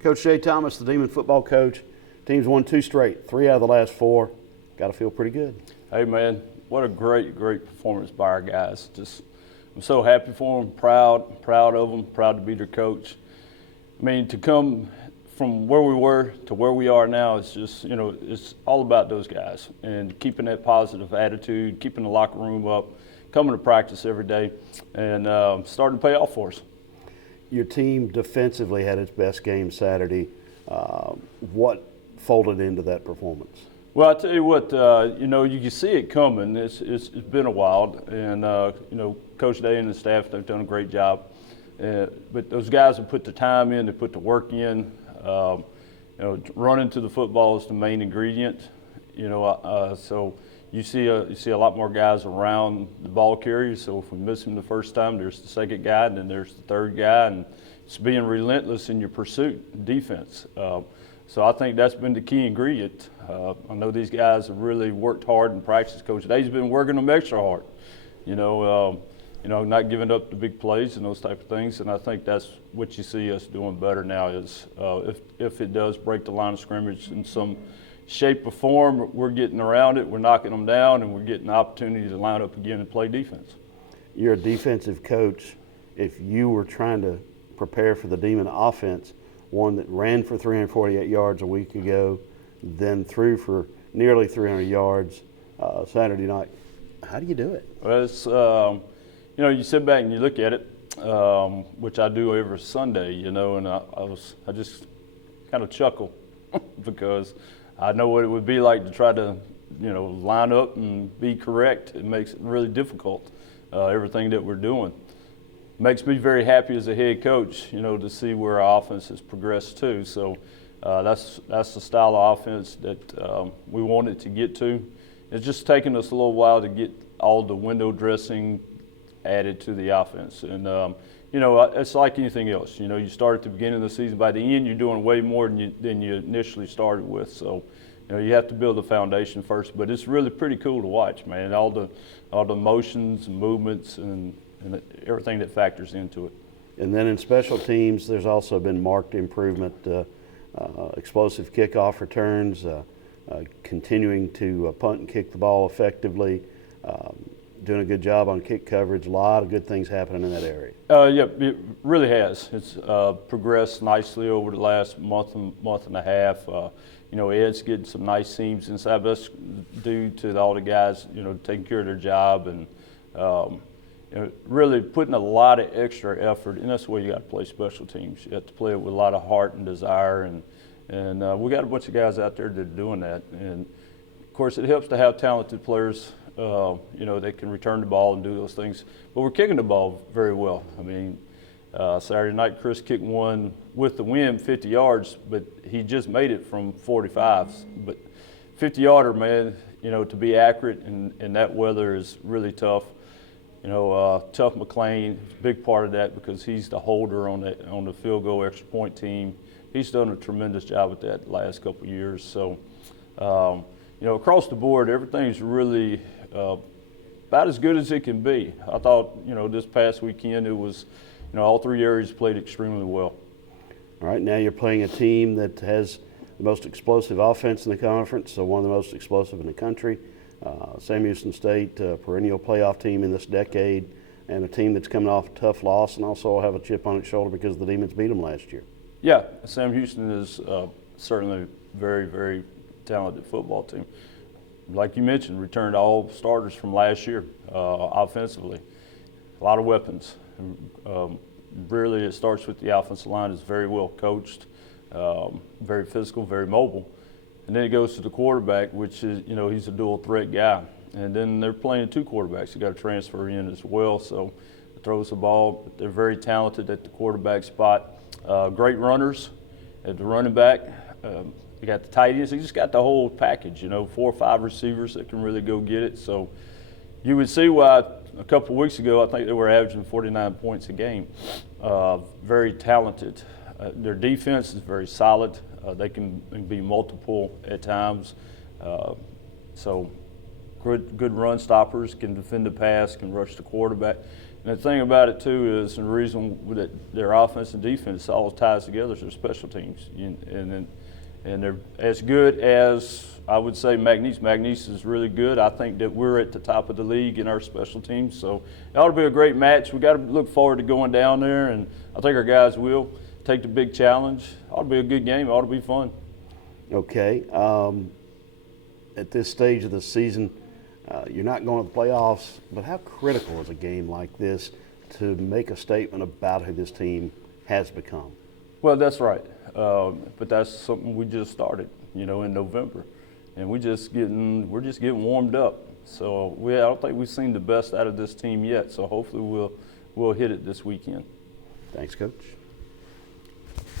Coach Jay Thomas, the Demon football coach. Team's won 2 straight, 3 out of the last 4. Got to feel pretty good. Hey, man, what a great performance by our guys. I'm so happy for them, proud of them, proud to be their coach. I mean, to come from where we were to where we are now, it's just, it's all about those guys and keeping that positive attitude, keeping the locker room up, coming to practice every day, and starting to pay off for us. Your team defensively had its best game Saturday. What folded into that performance? Well, I tell you what, you can see it coming. It's been a while, and Coach Day and the staff, they've done a great job. But those guys have put the time in, they put the work in. Running to the football is the main ingredient. So you see a lot more guys around the ball carrier. So if we miss him the first time, there's the second guy, and then there's the third guy, and it's being relentless in your pursuit defense. So I think that's been the key ingredient. I know these guys have really worked hard in practice. Coach Day's been working them extra hard. Not giving up the big plays and those type of things. And I think that's what you see us doing better now is if it does break the line of scrimmage in some shape or form, we're getting around it, we're knocking them down, and we're getting the opportunity to line up again and play defense. You're a defensive coach. If you were trying to prepare for the Demon offense, one that ran for 348 yards a week ago, then threw for nearly 300 yards Saturday night, how do you do it? Well, it's you sit back and you look at it, which I do every Sunday, and I just kind of chuckle because I know what it would be like to try to, line up and be correct. It makes it really difficult, everything that we're doing. Makes me very happy as a head coach, to see where our offense has progressed to. So that's the style of offense that we wanted to get to. It's just taken us a little while to get all the window dressing added to the offense. And, it's like anything else. You start at the beginning of the season. By the end, you're doing way more than you initially started with. So, you have to build a foundation first. But it's really pretty cool to watch, man. All the motions and movements and everything that factors into it. And then in special teams, there's also been marked improvement, explosive kickoff returns, continuing to punt and kick the ball effectively, doing a good job on kick coverage. A lot of good things happening in that area. Yeah, it really has. It's progressed nicely over the last month and a half. Ed's getting some nice seams inside, but that's due to all the guys, taking care of their job and really putting a lot of extra effort, and that's the way you got to play special teams. You have to play it with a lot of heart and desire, and we got a bunch of guys out there that are doing that. And of course, it helps to have talented players, that can return the ball and do those things. But we're kicking the ball very well. I mean, Saturday night, Chris kicked one with the wind, 50 yards, but he just made it from 45. But 50-yarder, man, to be accurate in that weather is really tough. Tuff McLean, big part of that because he's the holder on the field goal extra point team. He's done a tremendous job with that the last couple of years. So, across the board, everything's really about as good as it can be. I thought, this past weekend it was, all 3 areas played extremely well. All right, now you're playing a team that has the most explosive offense in the conference, so one of the most explosive in the country. Sam Houston State, perennial playoff team in this decade, and a team that's coming off a tough loss and also have a chip on its shoulder because the Demons beat them last year. Yeah, Sam Houston is certainly a very, very talented football team. Like you mentioned, returned all starters from last year offensively. A lot of weapons. Really, it starts with the offensive line. It's very well coached, very physical, very mobile. And then it goes to the quarterback, which is, he's a dual threat guy. And then they're playing 2 quarterbacks. You got to transfer in as well. So it throws the ball. But they're very talented at the quarterback spot. Great runners at the running back. You got the tight ends. You just got the whole package, 4 or 5 receivers that can really go get it. So you would see why a couple of weeks ago I think they were averaging 49 points a game. Very talented. Their defense is very solid. They can be multiple at times. So good run stoppers, can defend the pass, can rush the quarterback. And the thing about it too is, and the reason that their offense and defense all ties together is their special teams, and they're as good as I would say McNeese. McNeese is really good. I think that we're at the top of the league in our special teams, so it ought to be a great match. We got to look forward to going down there, and I think our guys will take the big challenge. It ought to be a good game. It ought to be fun. Okay. At this stage of the season, you're not going to the playoffs, but how critical is a game like this to make a statement about who this team has become? Well, that's right. But that's something we just started, in November, and we're just getting warmed up. So I don't think we've seen the best out of this team yet. So hopefully we'll hit it this weekend. Thanks, Coach.